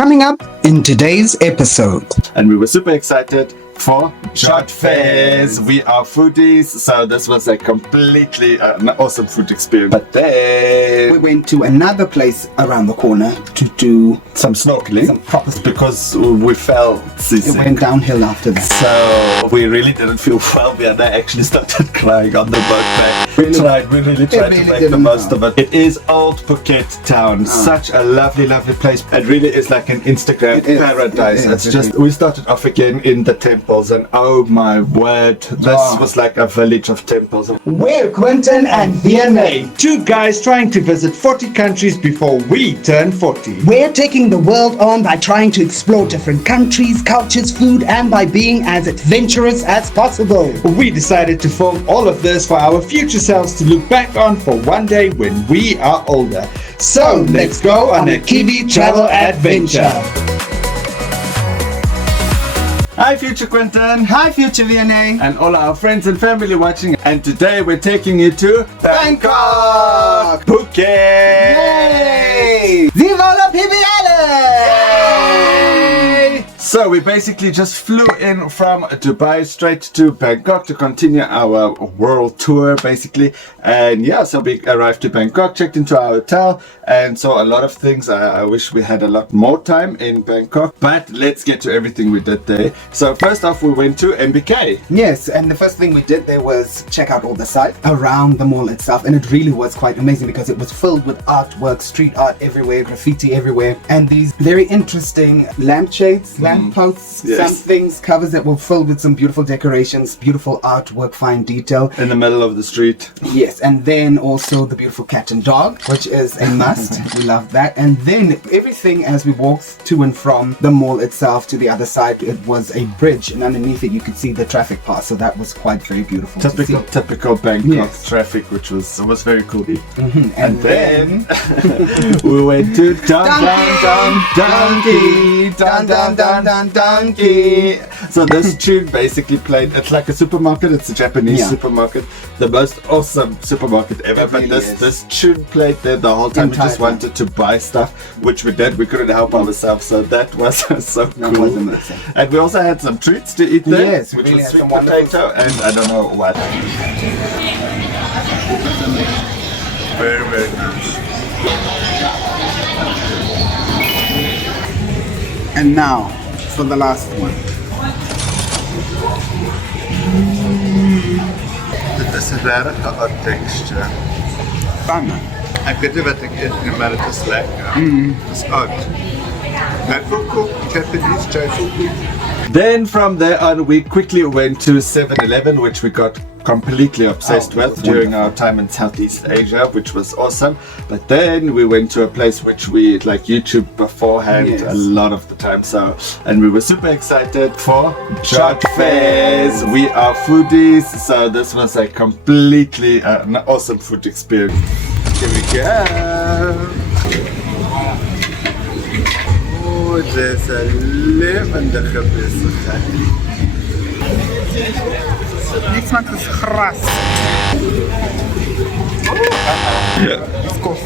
Coming up in today's episode. And we were super excited for Jodd Fairs. We are foodies, so this was a completely an awesome food experience. But then We went to another place around the corner to do some snorkeling, some proper because we fell It seasick. went downhill after that. So we really didn't feel well. We and I actually started crying on the boat there. We really tried to make the most of it. It is Old Phuket Town. Such a lovely place. It really is like an Instagram paradise. It's just, we started off again in the temples, and oh my word, this was like a village of temples. We're Quentin and DNA, two guys trying to visit 40 countries before we turn 40. We're taking the world on by trying to explore different countries, cultures, food, and by being as adventurous as possible. We decided to film all of this for our future selves to look back on for one day when we are older. So let's go on a Kiwi travel adventure. Hi future Quentin! Hi, future VNA. And all our friends and family watching, and today we're taking you to Bangkok! Phuket! Yay! Zeavola Phi Phi Island! So we basically just flew in from Dubai straight to Bangkok to continue our world tour basically. And yeah, so we arrived to Bangkok, checked into our hotel, and saw a lot of things. I wish we had a lot more time in Bangkok, but let's get to everything we did there. So first off, we went to MBK. Yes, and the first thing we did there was check out all the sites around the mall itself, and it really was quite amazing because it was filled with artwork, street art everywhere, graffiti everywhere, and these very interesting lampshades, lampposts, some things, covers that were filled with some beautiful decorations, beautiful artwork, fine detail. In the middle of the street. Yes, and then also the beautiful cat and dog, which is a must. We love that. And then everything as we walked to and from the mall itself to the other side, it was a bridge, and underneath it you could see the traffic pass, so that was quite very beautiful. Typical Bangkok traffic, which was very cool. And then we went to Donkey. So this tune basically played. It's like a supermarket. It's a Japanese supermarket, the most awesome supermarket ever. But this tune played there the whole time. We just wanted to buy stuff, which we did. We couldn't help ourselves, so that was so cool. That was amazing. And we also had some treats to eat there. Yes, we which really was had sweet some wonderful potato and I don't know what. Very nice. And now for the last one. Dit is 'n regtig odd texture. Fun. Ek weet nie wat ek eet nie, maar dit is lekker. It's odd. Japanese tofu. Then from there on, we quickly went to 7-Eleven, which we got completely obsessed with during our time in Southeast Asia, which was awesome. But then we went to a place which we like YouTube beforehand a lot of the time. So, and we were super excited for Jodd Fairs. We are foodies, so this was a completely an awesome food experience. Here we go. Oh, there's a levendige besigheid. Next one is gras. Of course.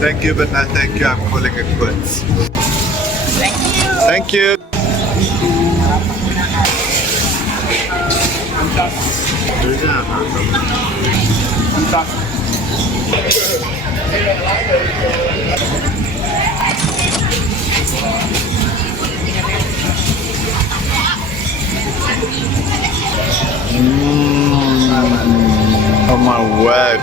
Thank you, but not thank you. I'm calling it quits. Thank you. Oh my word.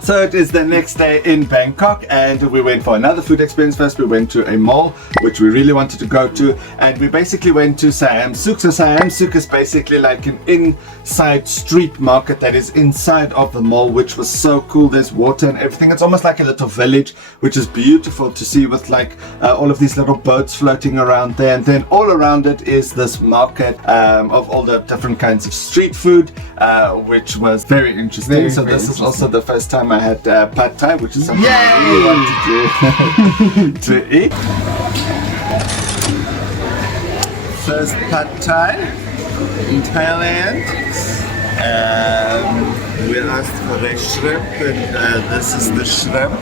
So it is the next day in Bangkok, and we went for another food experience. First we went to a mall which we really wanted to go to, and we basically went to Siam Souk. So Siam Souk is basically like an inside street market that is inside of the mall, which was so cool. There's water and everything. It's almost like a little village, which is beautiful to see, with like all of these little boats floating around there, and then all around it is this market of all the different kinds of street food, which was very interesting. This is also the first time I had pad thai, which is something I really wanted to eat. First pad thai. in Thailand. We asked for a shrimp, and this is the shrimp.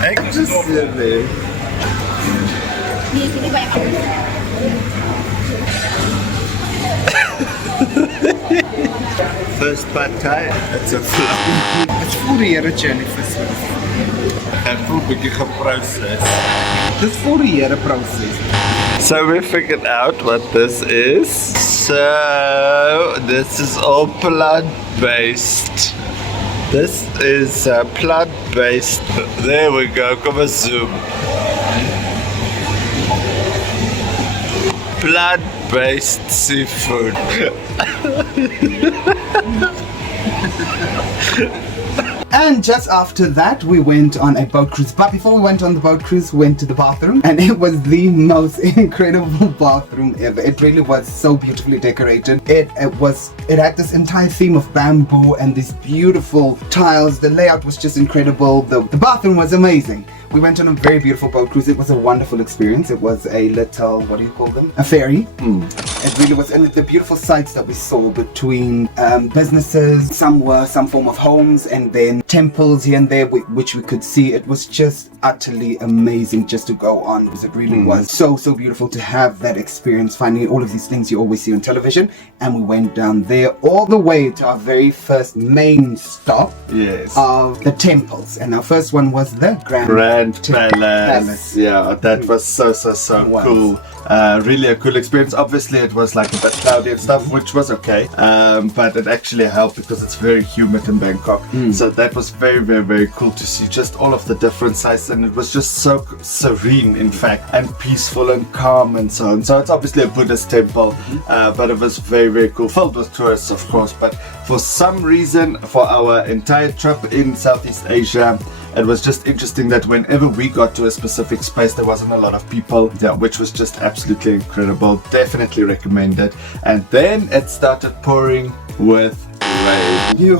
Actually, first pad Thai, it's a flow. It's 40-year journey first. And full big process. This 40-year process. So we figured out what this is. So this is all plant-based. This is plant-based. There we go. Come on, zoom. Plant-based seafood. And just after that, we went on a boat cruise. But before we went on the boat cruise, we went to the bathroom. And it was the most incredible bathroom ever. It really was so beautifully decorated. It had this entire theme of bamboo and these beautiful tiles. The layout was just incredible. The bathroom was amazing. We went on a very beautiful boat cruise. It was a wonderful experience. It was a little, what do you call them? A ferry. It really was. And the beautiful sights that we saw between businesses, some form of homes, and then temples here and there, which we could see. It was just utterly amazing just to go on, because it really was so beautiful to have that experience, finding all of these things you always see on television. And we went down there all the way to our very first main stop of the temples. And our first one was the Grand Palace. Yeah, that was so cool. Really a cool experience. Obviously it was like a bit cloudy and stuff, which was okay, but it actually helped because it's very humid in Bangkok. So that was very cool to see just all of the different sites, and it was just so serene, in fact, and peaceful and calm and so on. So it's obviously a Buddhist temple, but it was very cool, filled with tourists of course. But for some reason, for our entire trip in Southeast Asia, it was just interesting that whenever we got to a specific space, there wasn't a lot of people, which was just absolutely incredible. Definitely recommend it. And then it started pouring with rain.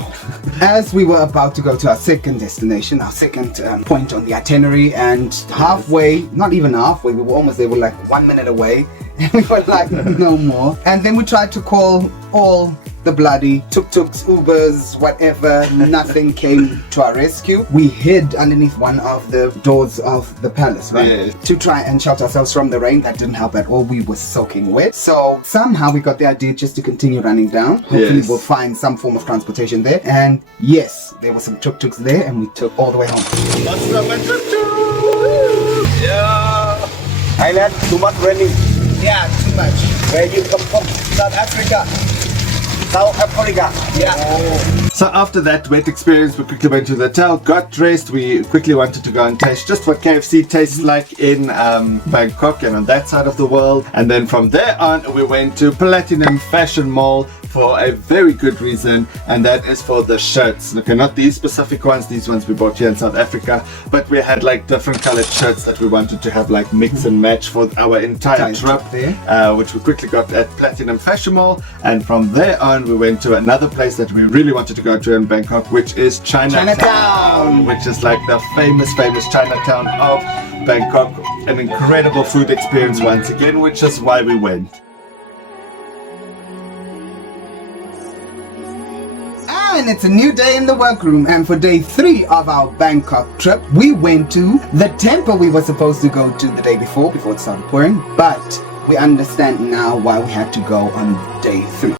As we were about to go to our second destination, our second point on the itinerary, and halfway, not even halfway, we were almost there, we were like 1 minute away. And we were like, no more. And then we tried to call all the bloody tuk-tuks, Ubers, whatever. Nothing came to our rescue. We hid underneath one of the doors of the palace, right? To try and shelter ourselves from the rain. That didn't help at all. We were soaking wet. So somehow we got the idea just to continue running down. Hopefully we'll find some form of transportation there. And yes, there were some tuk-tuks there, and we took all the way home. Let's go by tuk-tuk! Yeah! Thailand, too much raining. Yeah, too much. Where you come from? South Africa. South Africa. Yeah. So after that wet experience, we quickly went to the hotel, got dressed. We quickly wanted to go and taste just what KFC tastes like in Bangkok and on that side of the world. And then from there on, we went to Platinum Fashion Mall for a very good reason, and that is for the shirts. Okay, not these specific ones, these ones we bought here in South Africa, but we had like different colored shirts that we wanted to have like mix and match for our entire trip, which we quickly got at Platinum Fashion Mall. And from there on, we went to another place that we really wanted to go to in Bangkok, which is Chinatown, which is like the famous Chinatown of Bangkok. An incredible food experience once again, which is why we went. And it's a new day in the workroom, and for day 3 of our Bangkok trip, we went to the temple we were supposed to go to the day before it started pouring, but we understand now why we had to go on day 3.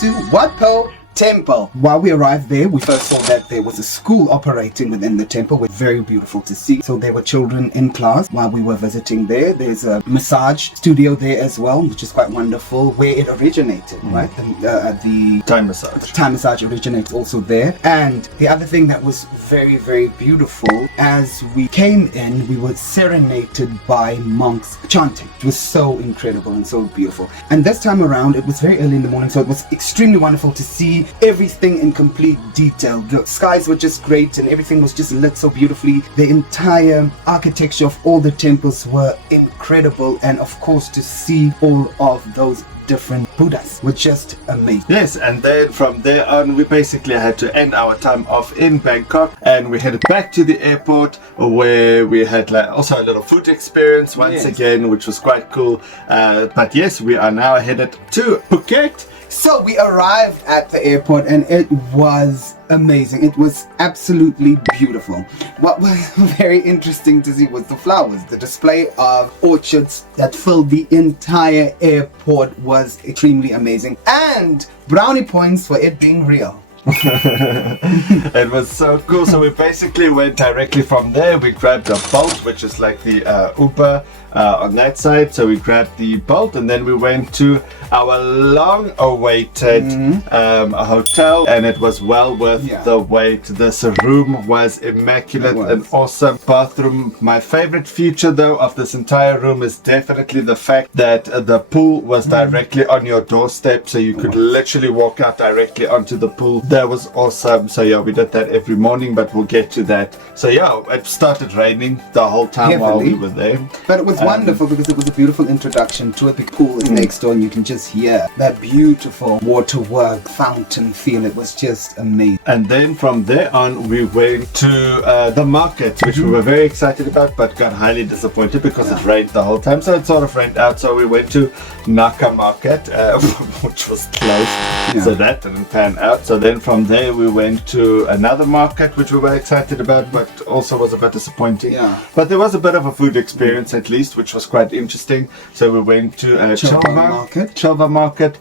To Wat Pho Temple. While we arrived there, we first saw that there was a school operating within the temple, which was very beautiful to see. So there were children in class while we were visiting there. There's a massage studio there as well, which is quite wonderful, where it originated, right? The Thai massage. Thai massage originates also there. And the other thing that was very, very beautiful, as we came in, we were serenaded by monks chanting. It was so incredible and so beautiful. And this time around, it was very early in the morning, so it was extremely wonderful to see everything in complete detail. The skies were just great and everything was just lit so beautifully. The entire architecture of all the temples were incredible, and of course to see all of those different Buddhas were just amazing. Yes, and then from there on we basically had to end our time off in Bangkok, and we headed back to the airport where we had also a little food experience once again, which was quite cool. But yes, we are now headed to Phuket. So we arrived at the airport and it was amazing. It was absolutely beautiful. What was very interesting to see was the flowers. The display of orchids that filled the entire airport was extremely amazing. And brownie points for it being real. It was so cool. So we basically went directly from there. We grabbed a boat, which is like the Uber on that side. So we grabbed the boat and then we went to our long awaited hotel, and it was well worth the wait. This room was immaculate, an awesome bathroom. My favorite feature though of this entire room is definitely the fact that the pool was directly on your doorstep, so you could literally walk out directly onto the pool. That was awesome. So yeah, we did that every morning, but we'll get to that. So yeah, it started raining the whole time while we were there. But it was wonderful because it was a beautiful introduction to it. The pool is next door and you can just hear that beautiful waterwork fountain feel. It was just amazing. And then from there on we went to the market, which we were very excited about, but got highly disappointed because it rained the whole time. So it sort of rained out. So we went to Naka Market, which was closed. So that didn't pan out. So then from there we went to another market, which we were excited about, but also was a bit disappointing. But there was a bit of a food experience at least, which was quite interesting. So we went to Chilva Market,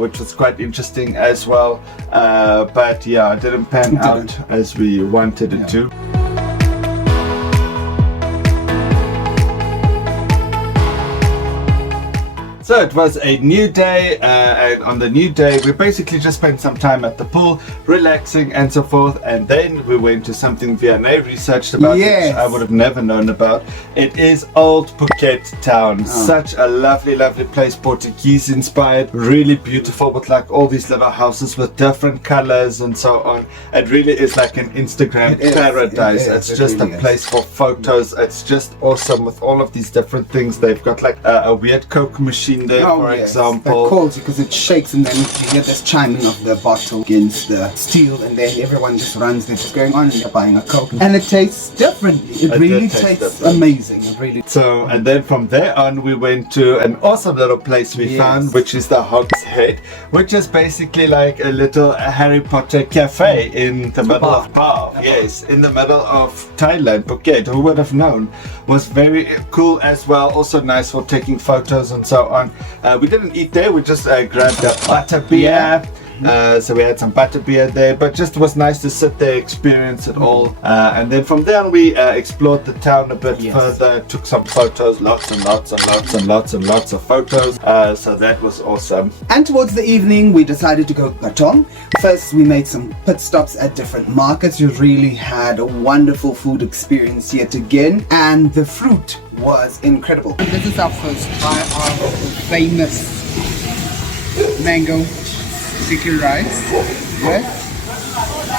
which was quite interesting as well. But yeah, it didn't pan out as we wanted it to. So it was a new day, and on the new day we basically just spent some time at the pool, relaxing and so forth, and then we went to something Vianney researched about, which I would have never known about. It is Old Phuket Town. Such a lovely, lovely place, Portuguese inspired, really beautiful, with like all these little houses with different colors and so on. It really is like an Instagram paradise. It's just a place for photos. It's just awesome with all of these different things. They've got like a weird Coke machine there, for example. That calls you because it shakes and then you hear this chiming of the bottle against the steel, and then everyone just runs there, just going on and they're buying a Coke. And it tastes differently. It really tastes amazing. It really. So, and then from there on we went to an awesome little place we found, which is the Hogs Head, which is basically like a little Harry Potter cafe in the middle of bar. Yes, in the middle of Thailand, Phuket. Who would have known? Was very cool as well. Also nice for taking photos and so on. We didn't eat there, we just grabbed a butter beer. So we had some butter beer there, but just was nice to sit there, experience it all. And then from there on we explored the town a bit further, took some photos, lots and lots of photos. So that was awesome. And towards the evening we decided to go to Patong. First we made some pit stops at different markets. We really had a wonderful food experience yet again, and the fruit was incredible. And this is our first try of the famous mango sticky rice with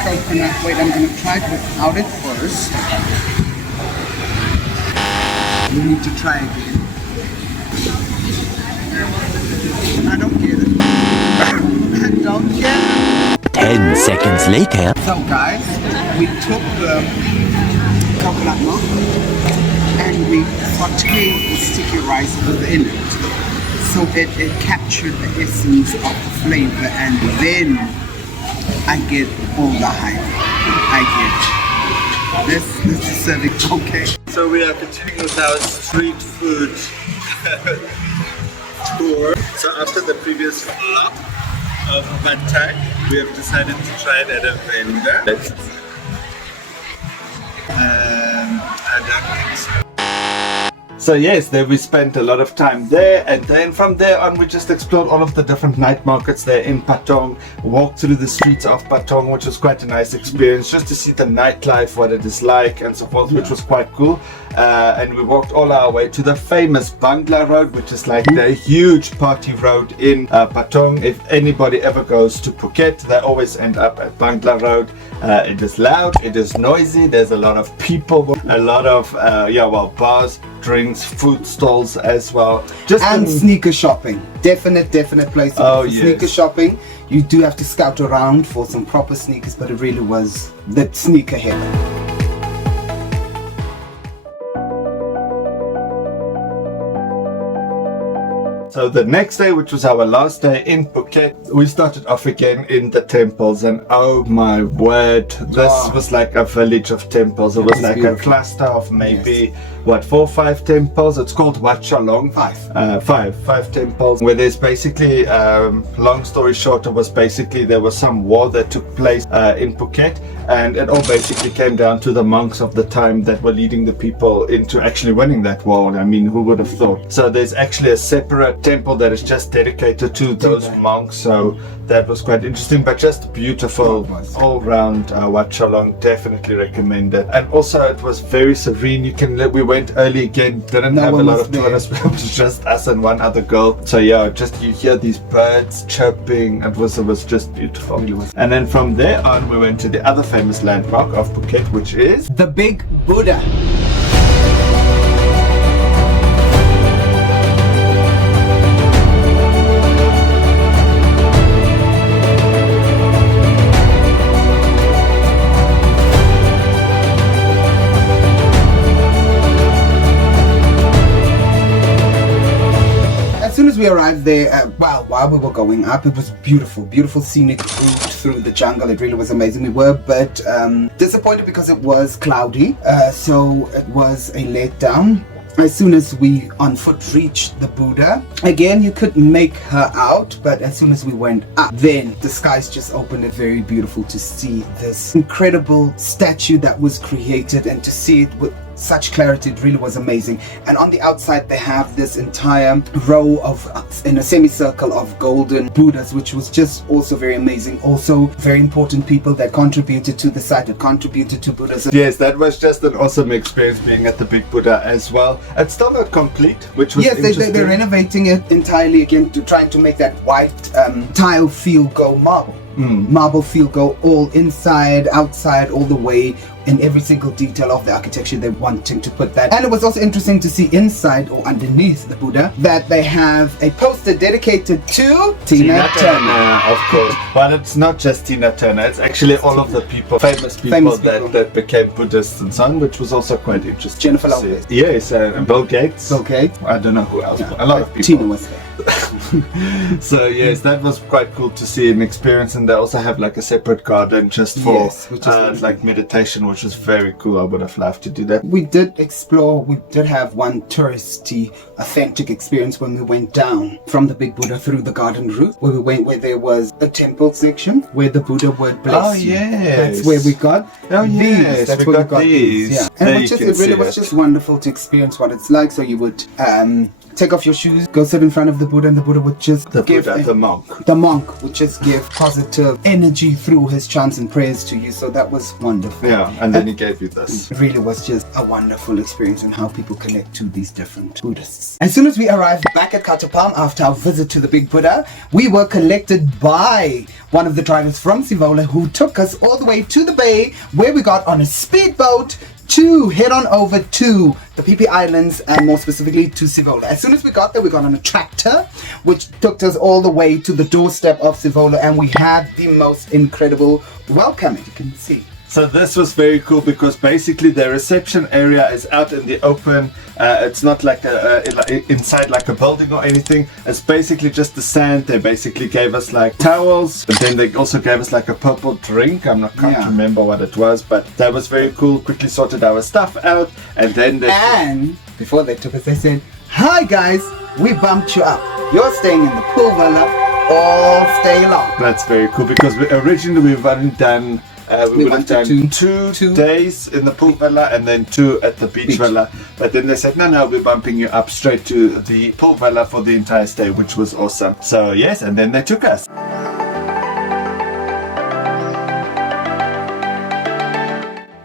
coconut. Wait, I'm gonna try it without it first. We need to try again. I don't get it. I don't get it. 10 seconds later. So guys, we took the coconut milk and we sauteed the sticky rice within it, so it captured the essence of the flavor, and then I get all the hype. I get this is serving okay. So we are continuing with our street food tour. So after the previous vlog, of pad thai. We have decided to try it at a vendor. Let's see. I don't think so. So yes, then we spent a lot of time there, and then from there on we just explored all of the different night markets there in Patong, walked through the streets of Patong, which was quite a nice experience, just to see the nightlife, what it is like and so forth, which was quite cool. And we walked all our way to the famous Bangla Road, which is like the huge party road in Patong. If anybody ever goes to Phuket, they always end up at Bangla Road. It is loud, it is noisy, there's a lot of people, a lot of bars, drinks, food stalls as well. And sneaker shopping. Definite place to go for sneaker shopping. You do have to scout around for some proper sneakers, but it really was the sneaker heaven. So the next day, which was our last day in Phuket, we started off again in the temples, and oh my word, this was like a village of temples. It was like beautiful. A cluster of maybe 4 or 5 temples. It's called Wat Chalong. Five temples, where there's basically, long story short, it was basically there was some war that took place in Phuket, and it all basically came down to the monks of the time that were leading the people into actually winning that war. I mean, who would have thought? So there's actually a separate temple that is just dedicated to those monks, so that was quite interesting, but just beautiful all round. Wat Chalong, definitely recommend it. And also it was very serene. We went early again, didn't have a lot of tourists. It was just us and one other girl, so yeah, just you hear these birds chirping. It was just beautiful. And then from there on we went to the other famous landmark of Phuket, which is the Big Buddha. As soon as we arrived there, while we were going up, it was beautiful scenic route through the jungle. It really was amazing. We were a bit disappointed because it was cloudy, so it was a letdown. As soon as we on foot reached the Buddha, again you couldn't make her out, but as soon as we went up, then the skies just opened. It very beautiful to see this incredible statue that was created, and to see it with such clarity. It really was amazing. And on the outside they have this entire row of in a semicircle of golden Buddhas, which was just also very amazing. Also very important people that contributed to the site, that contributed to Buddhism. Yes, that was just an awesome experience being at the Big Buddha as well. It's still not complete, which was interesting. They're renovating it entirely again, to trying to make that white tile feel go marble. Marble feel go all inside, outside, all the way, in every single detail of the architecture. They're wanting to put that. And it was also interesting to see inside or underneath the Buddha that they have a poster dedicated to Tina Turner. Of course. But it's not just Tina Turner, it's actually all of the famous people that became Buddhists and so on, which was also quite interesting. Jennifer Lopez. Yes, Bill Gates. I don't know who else, but a lot of people. Tina was there. So yes, that was quite cool to see and experience. And they also have like a separate garden just for like meditation, which was very cool. I would have loved to do that. We did explore. We did have one touristy authentic experience when we went down from the Big Buddha through the garden route, where we went, where there was a temple section where the Buddha would bless you. That's where we got these. That's where we got these. Yeah, and it really was just wonderful to experience what it's like. So you would take off your shoes, go sit in front of the Buddha, and the Buddha would just the monk would just give positive energy through his chants and prayers to you. So that was wonderful. Yeah, and then he gave you this. It really was just a wonderful experience in how people connect to these different Buddhists. As soon as we arrived back at Kata after our visit to the Big Buddha, we were collected by one of the drivers from Zeavola, who took us all the way to the bay, where we got on a speedboat to head on over to the Phi Phi Islands, and more specifically to Zeavola. As soon as we got there, we got on a tractor which took us all the way to the doorstep of Zeavola, and we had the most incredible welcome, as you can see. So this was very cool because basically the reception area is out in the open. It's not like inside like a building or anything. It's basically just the sand. They basically gave us like towels, but then they also gave us like a purple drink. I can't remember what it was, but that was very cool. Quickly sorted our stuff out, and then before they took us, they said, "Hi guys, we bumped you up. You're staying in the pool villa. all day long. That's very cool because originally we've only done we would have done two days in the pool villa and then 2 at the beach villa. But then they said, no, we're bumping you up straight to the pool villa for the entire stay, which was awesome. So yes, and then they took us.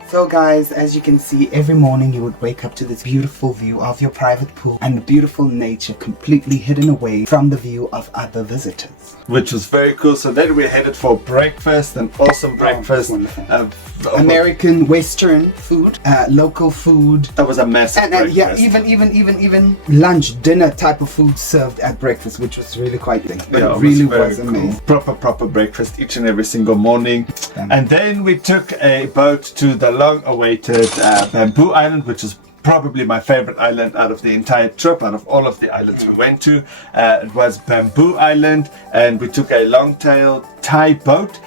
So guys, as you can see, every morning you would wake up to this beautiful view of your private pool and the beautiful nature completely hidden away from the view of other visitors. Which was very cool. So then we headed for breakfast, an awesome breakfast. American Western food, local food. That was a massive breakfast. Yeah, even lunch, dinner type of food served at breakfast, which was really quite big. But Yeah, it really was very amazing. cool. Proper breakfast each and every single morning. And then we took a boat to the long-awaited Bamboo Island, which is probably my favorite island out of the entire trip, out of all of the islands we went to. It was Bamboo Island, and we took a long-tail Thai boat,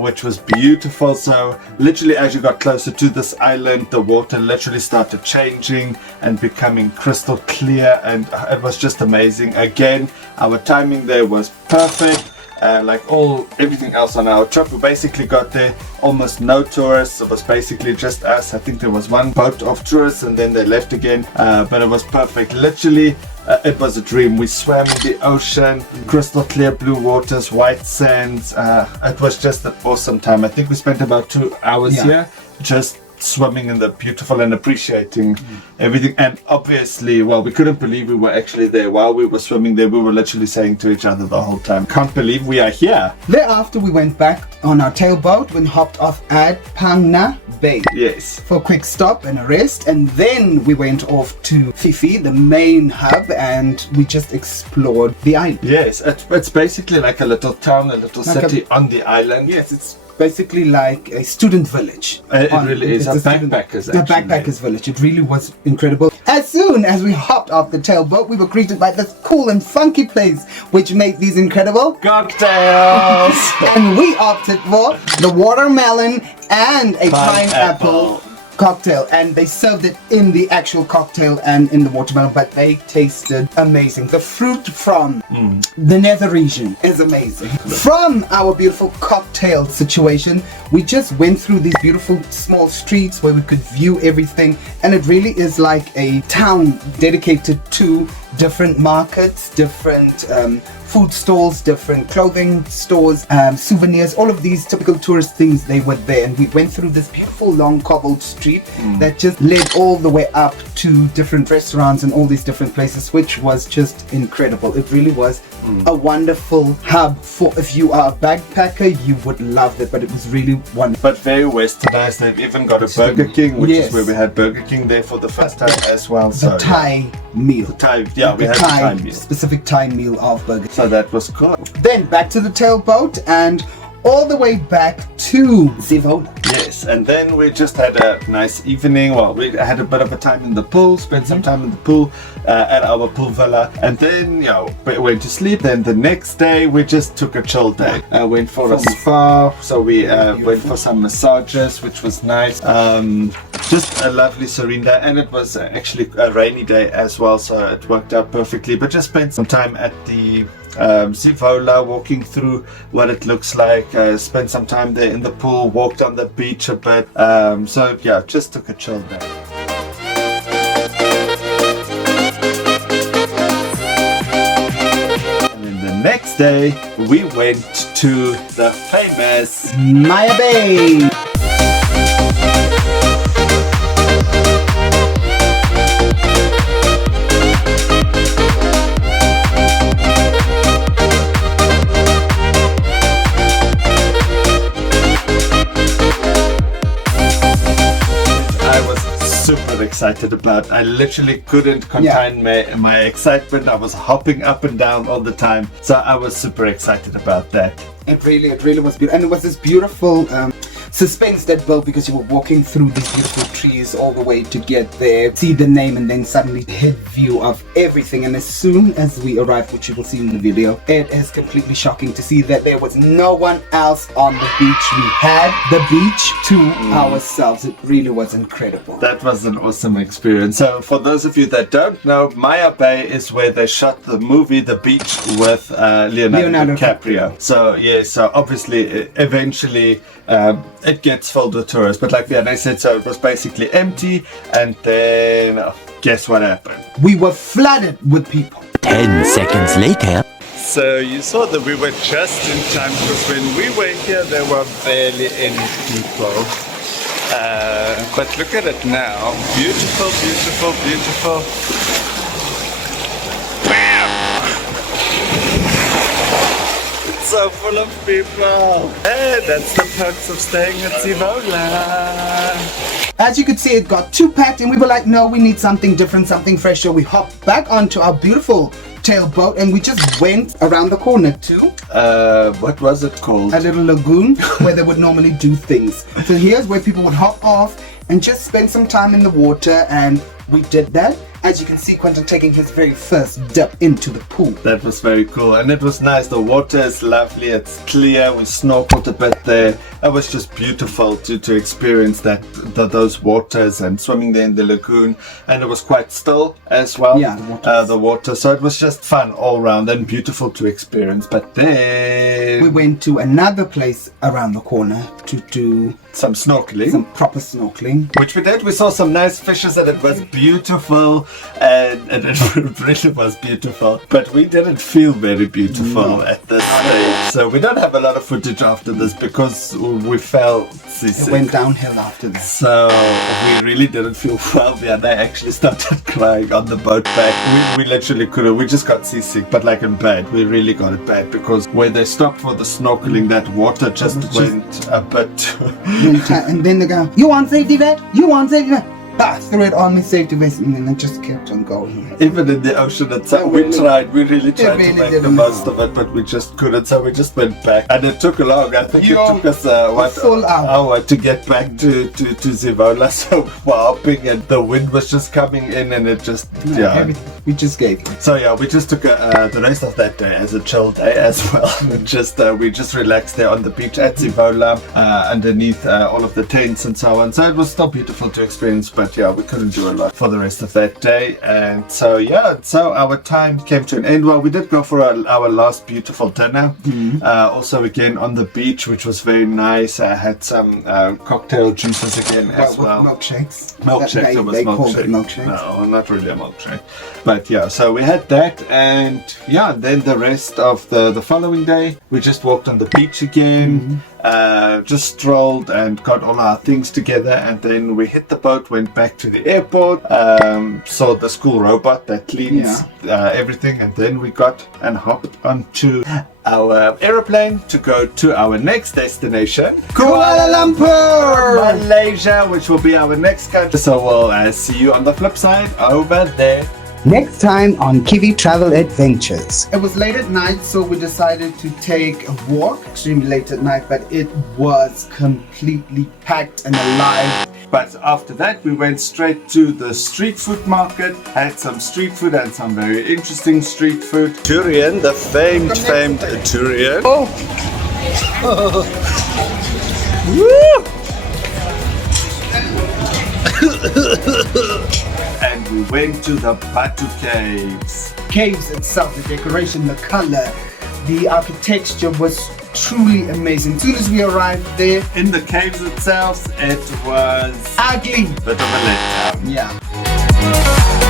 which was beautiful. So literally as you got closer to this island, the water literally started changing and becoming crystal clear, and it was just amazing. Again, our timing there was perfect. Like everything else on our trip, we basically got there almost no tourists. It was basically just us. I think there was one boat of tourists and then they left again, but it was perfect. Literally it was a dream. We swam in the ocean, crystal clear blue waters, white sands. It was just an awesome time. I think we spent about 2 hours here just swimming in the beautiful and appreciating everything. And obviously, well, we couldn't believe we were actually there. While we were swimming there, we were literally saying to each other the whole time, can't believe we are here. Thereafter, we went back on our tailboat and hopped off at Phang Nga Bay. Yes. For a quick stop and a rest, and then we went off to Phi Phi, the main hub, and we just explored the island. Yes, it's basically like a little town, a little city on the island. Yes, it's basically like a student village. It really is a backpackers. A backpackers village. It really was incredible. As soon as we hopped off the tailboat, we were greeted by this cool and funky place, which made these incredible cocktails. And we opted for the watermelon and a pineapple cocktail, and they served it in the actual cocktail and in the watermelon, but they tasted amazing. The fruit from the nether region is amazing. From our beautiful cocktail situation, we just went through these beautiful small streets where we could view everything, and it really is like a town dedicated to different markets, different food stalls, different clothing stores, souvenirs, all of these typical tourist things, they were there. And we went through this beautiful long cobbled street that just led all the way up to different restaurants and all these different places, which was just incredible. It really was a wonderful hub for, if you are a backpacker, you would love it, but it was really wonderful. But very westernized. They've even got a Burger King, which is where we had Burger King there for the first time as well. The Thai meal. We had the Thai meal. Specific Thai meal of burger. So that was cool. Then back to the tailboat and all the way back to Zeavola. Yes, and then we just had a nice evening. Well, we had a bit of a time in the pool, spent some time in the pool at our pool villa, and then, we went to sleep. Then the next day, we just took a chill day. Went for a spa, so we went for some massages, which was nice. Just a lovely serene day, and it was actually a rainy day as well, so it worked out perfectly. But just spent some time at the Zeavola, walking through what it looks like, spent some time there in the pool, walked on the beach a bit, so yeah, just took a chill day. And then the next day we went to the famous Maya Bay. Super excited about. I literally couldn't contain my excitement. I was hopping up and down all the time, so I was super excited about that. It really was beautiful, and it was this beautiful suspense that built because you were walking through these beautiful trees all the way to get there, see the name, and then suddenly head view of everything. And as soon as we arrived, which you will see in the video, it is completely shocking to see that there was no one else on the beach. We had the beach to ourselves. It really was incredible. That was an awesome experience. So for those of you that don't know, Maya Bay is where they shot the movie The Beach with Leonardo DiCaprio. So yeah, so obviously eventually it gets filled with tourists, but like Vianney said, so it was basically empty, and then guess what happened? We were flooded with people. 10 seconds later. So you saw that we were just in time, because when we were here there were barely any people. But look at it now. Beautiful, beautiful, beautiful. It's so full of people. Hey, that's the perks of staying at Zeavola. As you could see, it got too packed and we were like, no, we need something different, something fresh. So we hopped back onto our beautiful tailboat and we just went around the corner to what was it called? a little lagoon where they would normally do things. So here's where people would hop off and just spend some time in the water, and we did that. As you can see, Quentin taking his very first dip into the pool. That was very cool, and it was nice. The water is lovely, it's clear. We snorkeled a bit there. It was just beautiful to experience those waters and swimming there in the lagoon, and it was quite still as well. Yeah, the water. So it was just fun all around and beautiful to experience. But then we went to another place around the corner to do some snorkeling, some proper snorkeling, which we did. We saw some nice fishes and it was beautiful, and it really was beautiful. But we didn't feel very beautiful at this stage, so we don't have a lot of footage after this because we felt seasick. It went downhill after that. So we really didn't feel well there. They actually started crying on the boat back. We literally couldn't. We just got seasick, but like in bad. We really got it bad because when they stopped for the snorkeling, that water just went a bit. And then they go, you want safety vest? You want safety vest? Threw it on my safety vest, and then I just kept on going. Even in the ocean itself, we really tried to make the most of it, but we just couldn't, so we just went back. And it took long. I think it took us a full hour to get back to Zeavola, so we were hopping and the wind was just coming in and it just, we just gave it. So yeah, we just took the rest of that day as a chill day as well. We just relaxed there on the beach at Zeavola, underneath all of the tents and so on. So it was still beautiful to experience, but yeah, we couldn't do a lot for the rest of that day. And so yeah, so our time came to an end. Well, we did go for our last beautiful dinner, also again on the beach, which was very nice. I had some cocktail juices again as well. Milkshakes. They called it milkshakes. No, not really a milkshake. But yeah, so we had that, and yeah, then the rest of the following day, we just walked on the beach again, just strolled and got all our things together, and then we hit the boat, went back to the airport, saw the school robot that cleans everything, and then we got and hopped onto our aeroplane to go to our next destination, Kuala Lumpur, Malaysia, which will be our next country. So we'll see you on the flip side over there. Next time on Kiwi Travel Adventures. It was late at night, so we decided to take a walk. Extremely late at night, but it was completely packed and alive. But after that, we went straight to the street food market, had some street food and some very interesting street food. Durian, the famed durian. Oh! Woo! And we went to the Batu Caves. Caves itself, the decoration, the color, the architecture was truly amazing. As soon as we arrived there, in the caves itself, it was ugly. Bit of a letdown. Yeah.